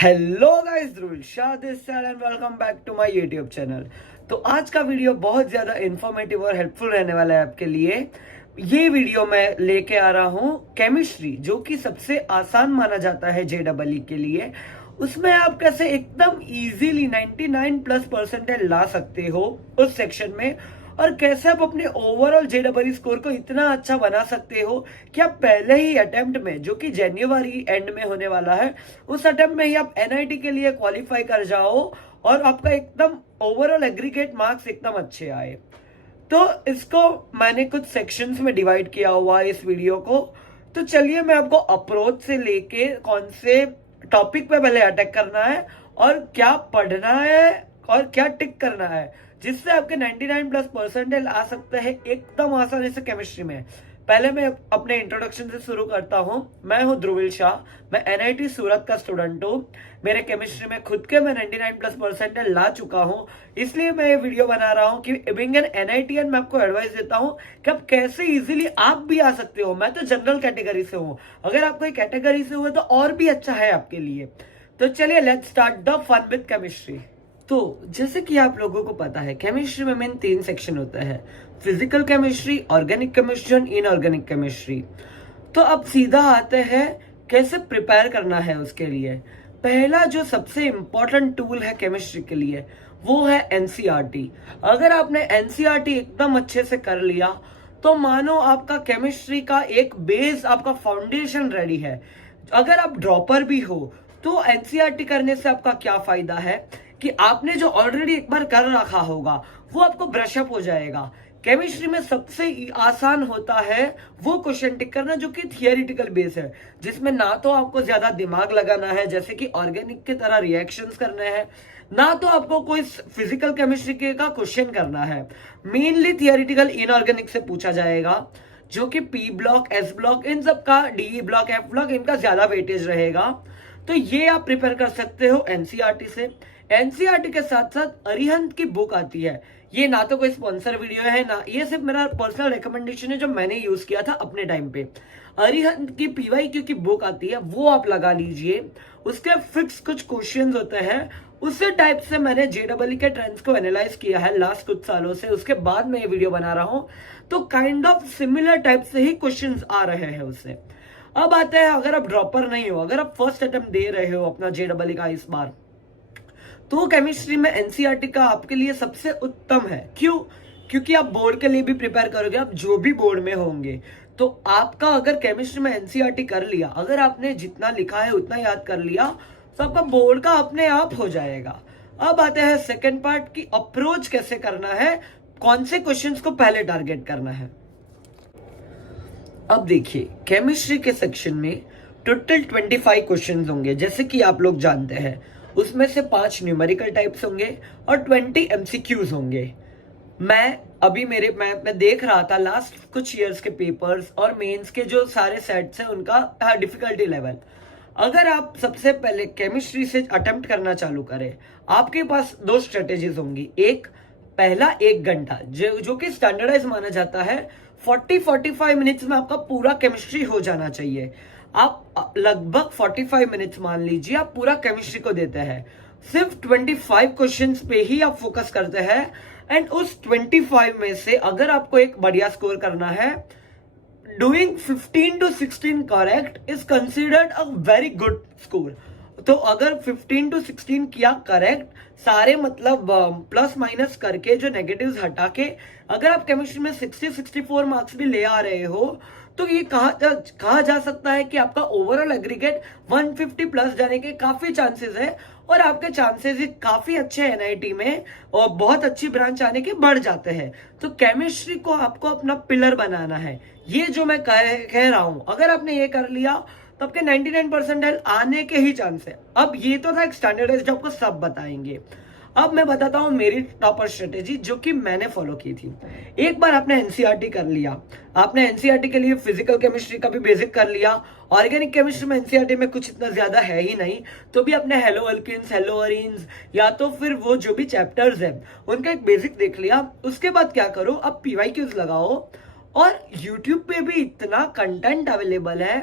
Hello guys, Dhruv Shah this side and welcome back to my YouTube channel. तो आज का video बहुत ज़्यादा इन्फॉर्मेटिव और हेल्पफुल रहने वाला है आपके लिए। ये वीडियो मैं लेके आ रहा हूँ केमिस्ट्री, जो कि सबसे आसान माना जाता है JEE के लिए। उसमें आप कैसे एकदम इजीली 99+ % ला सकते हो उस सेक्शन में, और कैसे आप अपने ओवरऑल JEE स्कोर को इतना अच्छा बना सकते हो कि आप पहले ही अटेम्प्ट में, जो कि जनवरी एंड में होने वाला है, उस अटेम्प्ट में ही आप NIT के लिए क्वालिफाई कर जाओ और आपका एकदम ओवरऑल एग्रीगेट मार्क्स एकदम अच्छे आए। तो इसको मैंने कुछ सेक्शंस में डिवाइड किया हुआ है इस वीडियो को। तो चलिए मैं आपको अप्रोच से लेके कौन से टॉपिक पे पहले अटैक करना है और क्या पढ़ना है और क्या टिक करना है, जिससे आपके 99+ % आ सकते हैं एकदम आसानी से केमिस्ट्री में। पहले मैं अपने इंट्रोडक्शन से शुरू करता हूं। मैं हूं ध्रुव शाह, मैं NIT सूरत का स्टूडेंट हूं। मेरे केमिस्ट्री में खुद के मैं 99+% ला चुका हूं, इसलिए मैं ये वीडियो बना रहा हूं कि बीइंग एन NITian मैं आपको एडवाइस देता हूं कि आप कैसे इजीली आप भी आ सकते हो। मैं तो जनरल कैटेगरी से हूं, अगर आप कोई कैटेगरी से हुए तो और भी अच्छा है आपके लिए। तो चलिए let's start the fun with chemistry. तो जैसे कि आप लोगों को पता है, केमिस्ट्री में मेन 3 सेक्शन होता है: फिजिकल केमिस्ट्री, ऑर्गेनिक केमिस्ट्री और इनऑर्गेनिक केमिस्ट्री। तो अब सीधा आते हैं कैसे प्रिपेयर करना है उसके लिए। पहला जो सबसे इंपॉर्टेंट टूल है केमिस्ट्री के लिए, वो है NCERT। अगर आपने NCERT एकदम अच्छे से कर लिया तो मानो आपका केमिस्ट्री का एक बेस, आपका फाउंडेशन रेडी है। अगर आप ड्रॉपर भी हो तो NCERT करने से आपका क्या फायदा है कि आपने जो ऑलरेडी एक बार कर रखा होगा वो आपको ब्रशअप हो जाएगा। केमिस्ट्री में सबसे आसान होता है वो क्वेश्चन टिक करना जो कि थियोरिटिकल बेस है, जिसमें ना तो आपको ज्यादा दिमाग लगाना है जैसे कि ऑर्गेनिक की तरह रिएक्शंस करने हैं, ना तो आपको कोई फिजिकल केमिस्ट्री के का क्वेश्चन करना है। मेनली थियोरिटिकल इनऑर्गेनिक से पूछा जाएगा, जो कि P ब्लॉक, S ब्लॉक, इन सब का, DE ब्लॉक, F ब्लॉक, इनका ज्यादा वेटेज रहेगा। तो ये आप प्रिपेयर कर सकते हो NCERT से। NCERT के साथ साथ अरिहंत की बुक आती है। ये ना तो कोई स्पॉन्सर वीडियो है, ना ये सिर्फ मेरा पर्सनल रिकमेंडेशन है जो मैंने यूज किया था अपने टाइम पे। अरिहंत की PYQ की बुक आती है, वो आप लगा लीजिए। उसके फिक्स कुछ क्वेश्चंस होते हैं, उसी टाइप से मैंने JEE के ट्रेंड्स को एनालाइज किया है लास्ट कुछ सालों से, उसके बाद मैं ये वीडियो बना रहा हूं। तो काइंड ऑफ सिमिलर टाइप से ही क्वेश्चंस आ रहे हैं उससे। अब आते हैं, अगर आप ड्रॉपर नहीं हो, अगर आप फर्स्ट अटेम्प्ट दे रहे हो अपना JEE का इस बार, तो केमिस्ट्री में NCERT का आपके लिए सबसे उत्तम है। क्यों? क्योंकि आप बोर्ड के लिए भी प्रिपेयर करोगे, आप जो भी बोर्ड में होंगे, तो आपका अगर केमिस्ट्री में NCERT कर लिया, अगर आपने जितना लिखा है उतना याद कर लिया, तो आपका बोर्ड का अपने आप हो जाएगा। अब आते हैं सेकेंड पार्ट की, अप्रोच कैसे करना है, कौन से क्वेश्चंस को पहले टारगेट करना है। अब देखिए, केमिस्ट्री के सेक्शन में टोटल 25 क्वेश्चंस होंगे, जैसे कि आप लोग जानते हैं। उसमें से 5 न्यूमेरिकल टाइप्स होंगे और 20 MCQs होंगे। मैं देख रहा था लास्ट कुछ ईयर्स के पेपर्स और मेंस के जो सारे सेट्स हैं उनका डिफिकल्टी लेवल। अगर आप सबसे पहले केमिस्ट्री से अटेम्प्ट करना चालू करें, आपके पास 2 स्ट्रेटेजीज होंगी। पहला 1 घंटा जो कि स्टैंडर्डाइज माना जाता है। 40-45 मिनट्स में आपका पूरा केमिस्ट्री हो जाना चाहिए। आप लगभग 45 मिनट्स मान लीजिए आप पूरा केमिस्ट्री को देते हैं। सिर्फ 25 क्वेश्चंस पे ही आप फोकस करते हैं, एंड उस 25 में से अगर आपको एक बढ़िया स्कोर करना है, doing 15 to 16 correct is considered a very good score. तो अगर 15 to 16 किया करेक्ट, सारे मतलब प्लस माइनस करके जो नेगेटिव्स हटा के, अगर आप केमिस्ट्री में 60-64 मार्क्स भी ले आ रहे हो, तो ये कहा जा सकता है कि आपका ओवरऑल एग्रीगेट 150 प्लस जाने के काफी चांसेस है, और आपके चांसेस काफी अच्छे NIT में और बहुत अच्छी ब्रांच आने के बढ़ जाते हैं। तो केमिस्ट्री को आपको अपना पिलर बनाना है, ये जो मैं कह रहा हूं। अगर आपने ये कर लिया तो आपके 99% आने के ही चांस है। अब ये तो था एक स्टैंडर्डाइज जो आपको सब बताएंगे। अब मैं बताता हूं मेरी टॉपर स्ट्रेटेजी जो कि मैंने फॉलो की थी। एक बार आपने NCERT कर लिया, आपने NCERT के लिए फिजिकल केमिस्ट्री का भी बेसिक कर लिया। ऑर्गेनिक केमिस्ट्री में NCERT में कुछ इतना ज्यादा है ही नहीं, तो भी अपने हेलो अल्किन्स, हेलो अरीन्स, या तो फिर वो जो भी चैप्टर्स है उनका एक बेसिक देख लिया। उसके बाद क्या करो, अब PYQs लगाओ, और YouTube पे भी इतना कंटेंट अवेलेबल है।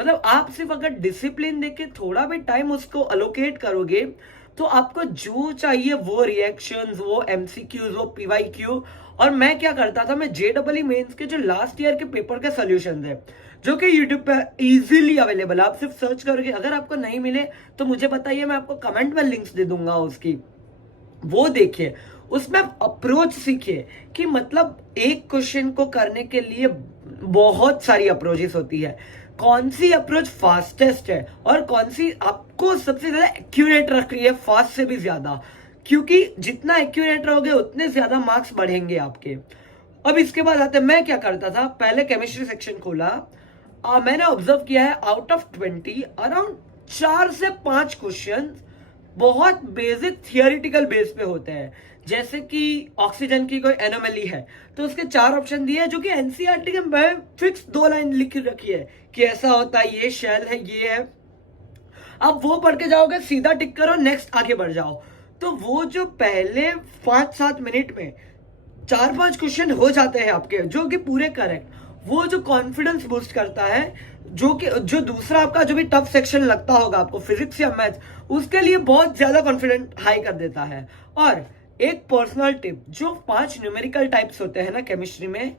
मतलब आप सिर्फ अगर डिसिप्लिन देके थोड़ा भी टाइम उसको अलोकेट करोगे तो आपको जो चाहिए वो रिएक्शंस, वो एमसीक्यूज, वो पीवाईक्यू। और मैं क्या करता था, मैं जेडबलई मेंस के जो लास्ट ईयर के पेपर के सॉल्यूशंस है जो कि यूट्यूब पे इजीली अवेलेबल, आप सिर्फ सर्च करोगे। अगर आपको नहीं मिले तो मुझे बताइए, मैं आपको कमेंट में लिंक्स दे दूंगा उसकी, वो देखिए। उसमें आप अप्रोच सीखिए कि मतलब एक क्वेश्चन को करने के लिए बहुत सारी अप्रोचेस होती है, कौन सी अप्रोच फास्टेस्ट है और कौन सी आपको सबसे ज्यादा एक्यूरेट रख रही है, फास्ट से भी ज्यादा। क्योंकि जितना एक्यूरेट रहोगे उतने ज्यादा मार्क्स बढ़ेंगे आपके। अब इसके बाद आते हैं, मैं क्या करता था, पहले केमिस्ट्री सेक्शन खोला। मैंने ऑब्जर्व किया है आउट ऑफ 20 अराउंड 4 से 5 क्वेश्चन बहुत बेसिक थियोरिटिकल बेस पे होते हैं। जैसे कि ऑक्सीजन की कोई एनोमली है तो उसके 4 ऑप्शन दिए हैं जो कि एनसीईआरटी के में फिक्स 2 लाइन लिख रखी है कि ऐसा होता है, ये शेल है, ये है। आप वो पढ़ के जाओगे, सीधा टिक करो, नेक्स्ट आगे बढ़ जाओ। तो वो जो पहले 5-7 मिनट में 4-5 क्वेश्चन हो जाते हैं आपके जो कि पूरे करेक्ट, वो जो कॉन्फिडेंस बूस्ट करता है, जो दूसरा आपका जो भी टफ सेक्शन लगता होगा आपको, फिजिक्स या मैथ्स, उसके लिए बहुत ज्यादा कॉन्फिडेंट हाई कर देता है। और एक पर्सनल टिप, जो 5 न्यूमेरिकल टाइप्स होते हैं ना केमिस्ट्री में,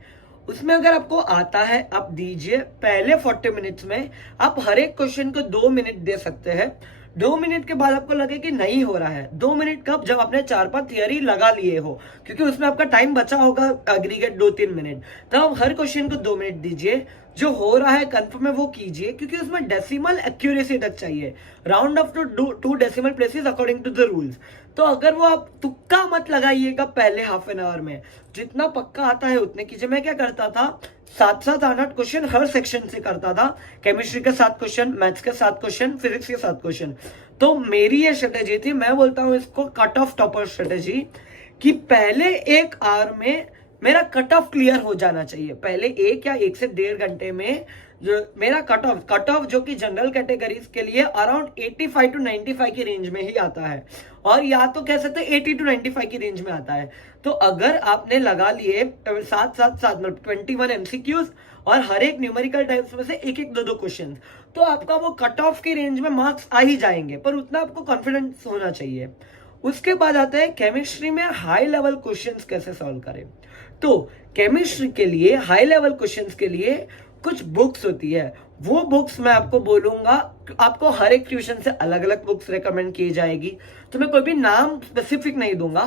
उसमें अगर आपको आता है आप दीजिए। पहले 40 मिनट्स में आप हर एक क्वेश्चन को 2 मिनट दे सकते हैं। 2 मिनट के बाद आपको लगे कि नहीं हो रहा है, 2 मिनट कब, जब आपने 4-5 थियरी लगा लिए हो, क्योंकि उसमें आपका टाइम बचा होगा एग्रीगेट 2-3 मिनट। तब हर क्वेश्चन को 2 मिनट दीजिए, जो हो रहा है कंफर्म है वो कीजिए, क्योंकि उसमें डेसिमल एक्यूरेसी तक चाहिए, round off to 2 decimal places according to the rules. तो अगर वो आप तुक्का मत लगाइएगा पहले हाफ एन आवर में, जितना पक्का आता है उतने कीजिए। मैं क्या करता था, 7-7, 8-8 क्वेश्चन हर सेक्शन से करता था। केमिस्ट्री के 7 क्वेश्चन, मैथ्स के 7 क्वेश्चन, फिजिक्स के 7 क्वेश्चन। तो मेरी ये स्ट्रेटेजी थी, मैं बोलता हूं इसको कट ऑफ टॉपर स्ट्रेटेजी, कि पहले 1 आवर में मेरा कट ऑफ क्लियर हो जाना चाहिए। पहले 1 या 1 से 1.5 घंटे में जो मेरा कट ऑफ जो कि जनरल कैटेगरीज के लिए अराउंड 85 to 95 की रेंज में ही आता है, और या तो कह सकते हैं 80 to 95 की रेंज में आता है। तो अगर आपने लगा लिए 7-7-7 मतलब 21 एमसीक्यूज और हर एक न्यूमेरिकल टाइप्स में से 1-1, 2-2 क्वेश्चन, तो आपका वो कट ऑफ की रेंज में मार्क्स आ ही जाएंगे, पर उतना आपको कॉन्फिडेंस होना चाहिए। उसके बाद आता है केमिस्ट्री में हाई लेवल क्वेश्चंस कैसे सॉल्व करें। तो केमिस्ट्री के लिए हाई लेवल क्वेश्चंस के लिए कुछ बुक्स होती है, वो बुक्स मैं आपको बोलूंगा, आपको हर एक ट्यूशन से अलग अलग बुक्स रेकमेंड की जाएगी। तो मैं कोई भी नाम स्पेसिफिक नहीं दूंगा,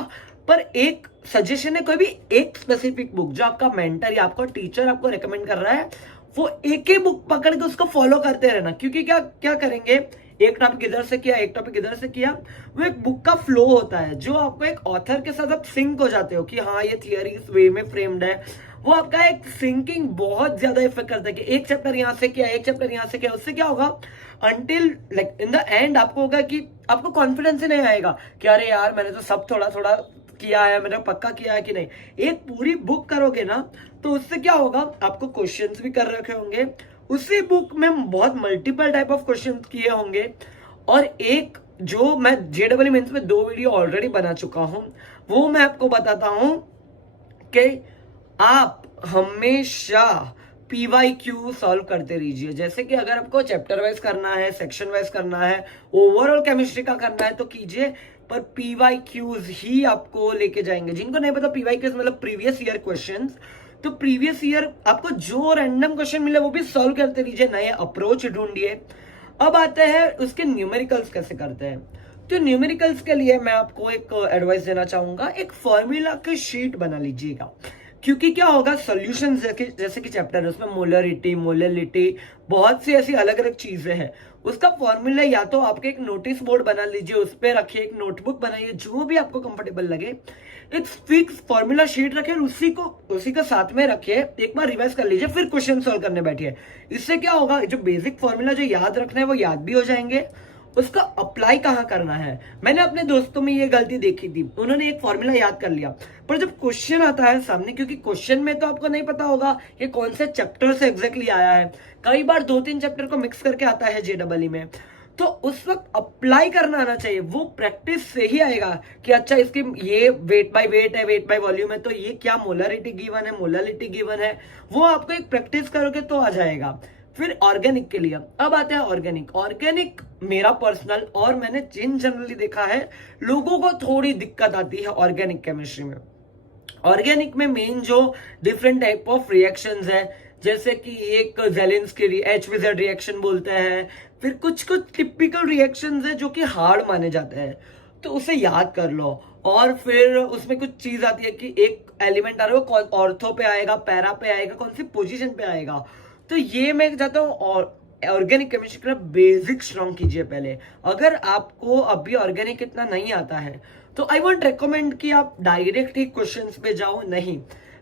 पर एक सजेशन है, कोई भी एक स्पेसिफिक बुक जो आपका मेंटर या आपका टीचर आपको रेकमेंड कर रहा है, वो एक ही बुक पकड़ के उसको फॉलो करते रहना। क्योंकि क्या क्या करेंगे, एक टॉपिक इधर से किया, एक टॉपिक इधर से किया, वो एक बुक का फ्लो होता है, जो आपको एक ऑथर के साथ आप सिंक हो जाते हो कि हाँ ये थियरी इस वे में फ्रेम्ड है। वो आपका एक सिंकिंग बहुत ज्यादा इफेक्ट करता है कि एक चैप्टर यहां से किया, एक चैप्टर यहां से किया। उससे क्या होगा, until like in the end आपको होगा कि आपको कॉन्फिडेंस ही नहीं आएगा कि अरे यार मैंने तो सब थोड़ा थोड़ा किया है, मैंने पक्का किया है कि नहीं। एक पूरी बुक करोगे ना, तो उससे क्या होगा, आपको क्वेश्चंस भी कर रखे होंगे, उसी बुक में बहुत मल्टीपल टाइप ऑफ क्वेश्चंस किए होंगे। और एक जो मैं जेडबलई मेंस में 2 वीडियो ऑलरेडी बना चुका हूं, वो मैं आपको बताता हूं कि आप हमेशा PYQ सॉल्व करते रहिए। जैसे कि अगर आपको चैप्टर वाइज करना है, सेक्शन वाइज करना है, ओवरऑल केमिस्ट्री का करना है तो कीजिए, पर PYQs ही आपको लेके जाएंगे। जिनको नहीं पता PYQs मतलब प्रीवियस ईयर क्वेश्चंस, तो प्रीवियस ईयर आपको जो रैंडम क्वेश्चन मिले वो भी सॉल्व करते रहिए, नए अप्रोच ढूंढिए। अब आते हैं उसके न्यूमेरिकल्स कैसे करते हैं। तो न्यूमेरिकल्स के लिए मैं आपको एक एडवाइस देना चाहूंगा, एक फॉर्मूला की शीट बना लीजिएगा। क्योंकि क्या होगा, सॉल्यूशन जैसे कि चैप्टर है उसमें मोलरिटी बहुत सी ऐसी अलग अलग चीजें हैं, उसका फॉर्मूला या तो आपके एक नोटिस बोर्ड बना लीजिए, उस पर रखिए, एक नोटबुक बनाइए, जो भी आपको कंफर्टेबल लगे, एक फिक्स फॉर्मूला शीट रखिए, उसी को साथ में रखिए, एक बार रिवाइज कर लीजिए, फिर क्वेश्चन सॉल्व करने बैठिए। इससे क्या होगा, जो बेसिक फॉर्मूला जो याद रखना है वो याद भी हो जाएंगे, उसका अप्लाई कहाँ करना है। मैंने अपने दोस्तों में ये गलती देखी थी, उन्होंने एक फॉर्मूला याद कर लिया, पर जब क्वेश्चन आता है सामने, क्योंकि क्वेश्चन में तो आपको नहीं पता होगा कि कौन से चैप्टर से एग्जैक्टली आया है, कई बार 2-3 चैप्टर को मिक्स करके आता है जेडबलई में, तो उस वक्त अप्लाई करना आना चाहिए। वो प्रैक्टिस से ही आएगा कि अच्छा इसकी ये वेट बाय वेट है, वेट बाय वॉल्यूम है, तो ये क्या मोलरिटी गिवन है, मोलालिटी गिवन है, वो आपको एक प्रैक्टिस करोगे तो आ जाएगा। फिर ऑर्गेनिक के लिए अब आते हैं ऑर्गेनिक मेरा पर्सनल और मैंने इन जनरली देखा है लोगों को थोड़ी दिक्कत आती है ऑर्गेनिक केमिस्ट्री में। ऑर्गेनिक में मेन जो डिफरेंट टाइप ऑफ रिएक्शंस है, जैसे कि एक जेलेंस्की HVZ रिएक्शन बोलते हैं, फिर कुछ कुछ टिपिकल रिएक्शंस है जो कि हार्ड माने जाते हैं, तो उसे याद कर लो। और फिर उसमें कुछ चीज आती है कि एक एलिमेंट आ रहा है वो कौन ऑर्थो पे आएगा, पैरा पे आएगा, कौन सी पोजीशन पे आएगा। तो ये मैं चाहता हूँ और ऑर्गेनिक केमिस्ट्री का बेसिक स्ट्रॉन्ग कीजिए पहले। अगर आपको अभी ऑर्गेनिक इतना नहीं आता है तो आई वोंट रेकमेंड कि आप डायरेक्ट ही क्वेश्चंस पे जाओ, नहीं,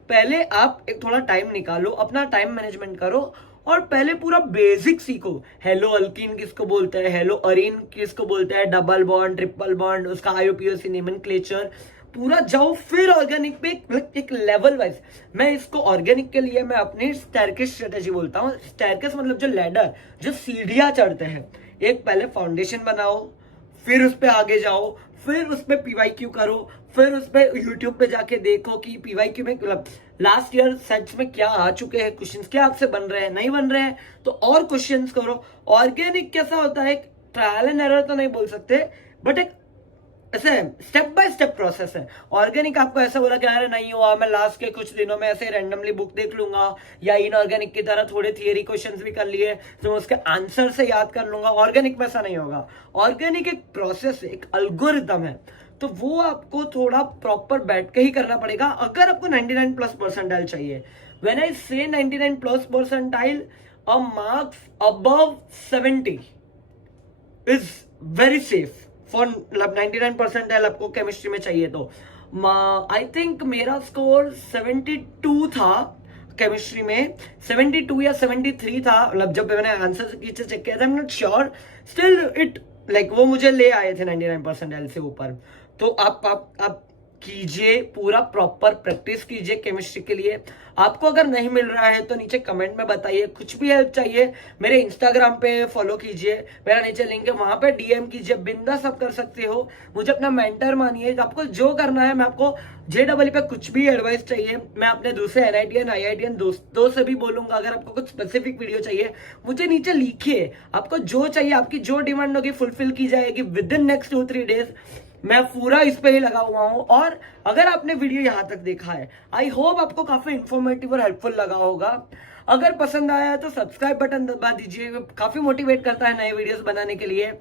पहले आप एक थोड़ा टाइम निकालो, अपना टाइम मैनेजमेंट करो और पहले पूरा बेसिक सीखो। हेलो अल्कीन किसको बोलते हैं, हेलो अरीन किसको बोलते हैं, डबल बॉन्ड, ट्रिपल बॉन्ड, उसका आईयूपीएसी नोमेनक्लेचर पूरा जाओ। फिर ऑर्गेनिक पे एक लेवल वाइज मैं इसको ऑर्गेनिक के लिए मैं अपनी स्टेयरकेस स्ट्रेटेजी बोलता हूँ। स्टेयरकेस मतलब जो लैडर, जो सीढ़ियां चढ़ते हैं, एक पहले फाउंडेशन बनाओ, फिर उस पर आगे जाओ, फिर उस पर PYQ करो, फिर उस पर यूट्यूब पे जाके देखो कि PYQ में मतलब लास्ट ईयर सेट्स में क्या आ चुके हैं क्वेश्चंस, क्या आपसे बन रहे हैं, नहीं बन रहे हैं तो और क्वेश्चंस करो। ऑर्गेनिक कैसा होता है, एक ट्रायल एंड एरर तो नहीं बोल सकते, बट एक ऐसे स्टेप बाय स्टेप प्रोसेस है। ऑर्गेनिक आपको ऐसा बोला कि अरे नहीं हुआ, मैं लास्ट के कुछ दिनों में ऐसे रैंडमली बुक देख लूंगा या इनऑर्गेनिक की तरह थोड़े थियरी क्वेश्चंस भी कर लिए तो मैं उसके आंसर से याद कर लूंगा। ऑर्गेनिक में ऐसा नहीं होगा। ऑर्गेनिक एक प्रोसेस है, एक अल्गोरिथम है, तो वो आपको थोड़ा प्रॉपर बैठ के ही करना पड़ेगा अगर आपको 99+ परसेंटाइल चाहिए। व्हेन आई से 99+ percentile, a marks above 70 is very safe for 99 percentile आपको केमिस्ट्री में चाहिए। तो आई थिंक मेरा स्कोर 72 था केमिस्ट्री में, 72 या 73 था, मतलब जब मैंने आंसर नीचे चेक किया था, I am not sure, still it like वो मुझे ले आए थे 99 परसेंटाइल से ऊपर। तो आप कीजिए, पूरा प्रॉपर प्रैक्टिस कीजिए केमिस्ट्री के लिए। आपको अगर नहीं मिल रहा है तो नीचे कमेंट में बताइए। कुछ भी हेल्प चाहिए मेरे इंस्टाग्राम पे फॉलो कीजिए, मेरा नीचे लिंक है, वहां पे DM कीजिए, बिंदास सब कर सकते हो। मुझे अपना मेंटर मानिए, आपको जो करना है। मैं आपको JEE पे कुछ भी एडवाइस चाहिए मैं अपने दूसरे NITian IITian दोस्तों से भी बोलूंगा। अगर आपको कुछ स्पेसिफिक वीडियो चाहिए मुझे नीचे लिखिए, आपको जो चाहिए, आपकी जो डिमांड होगी फुलफिल की जाएगी विद इन नेक्स्ट 2-3 डेज। मैं पूरा इस पे ही लगा हुआ हूं। और अगर आपने वीडियो यहां तक देखा है, आई होप आपको काफी इंफॉर्मेटिव और हेल्पफुल लगा होगा। अगर पसंद आया है तो सब्सक्राइब बटन दबा दीजिए, काफी मोटिवेट करता है नए वीडियोस बनाने के लिए।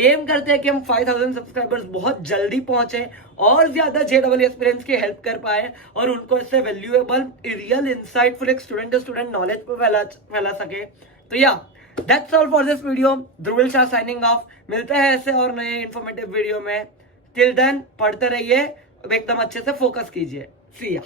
एम करते हैं कि हम 5000 सब्सक्राइबर्स बहुत जल्दी पहुंचे और ज्यादा JEE एस्पिरेंट्स की हेल्प कर पाए और उनको इससे वैल्यूएबल, रियल, इंसाइटफुल एक स्टूडेंट नॉलेज को फैला सके। तो yeah that's all for this video. Dhruvil Shah signing off. मिलते हैं ऐसे और नए इंफॉर्मेटिव वीडियो में। टिल देन पढ़ते रहिए, एकदम अच्छे से फोकस कीजिए। सी या।